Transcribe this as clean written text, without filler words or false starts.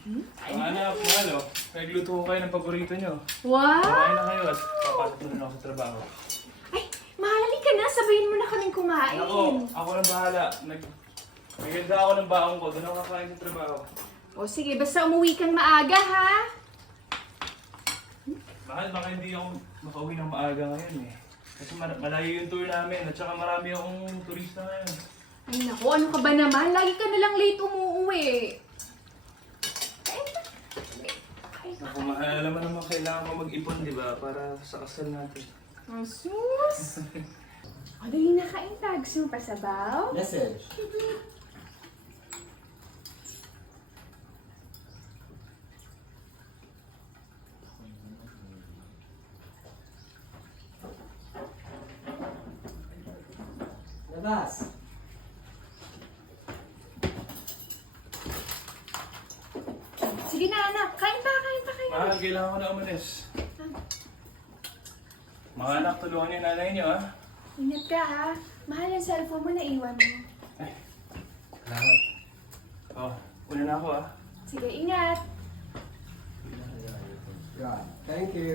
Mga anak, mahal oh. Nagluto ko kayo ng paborito nyo. Wow! Kumain na kayo at papasok na rin ako sa trabaho. Ay, mahali ka na. Sabayin mo na kaming kumain. Ako nang bahala. Naganda ako ng baong ko. Doon ako kakain sa trabaho. O sige, basta umuwi kang maaga, ha? Mahal, baka hindi ako makauwi ng maaga ngayon eh. Kasi malayo yung tour namin at saka marami akong turista ngayon. Ay naku, ano ka ba naman? Lagi ka nalang late umuwi. Ako, mahal, alam mo naman kailangan ko mag-ipon, di ba? Para sa kasal natin. Asus! O, dali na kain tags yung pasabaw. Message. Labas. Sige na, anak. Kain pa. Mahal, kailangan ko na umalis. Mga anak, tulungan yung nanay niyo, ha? Ingat ka, ha? Mahal yung cellphone mo na iwan mo. Salamat. Oh, una na ako, ha? Sige, ingat. God, thank you.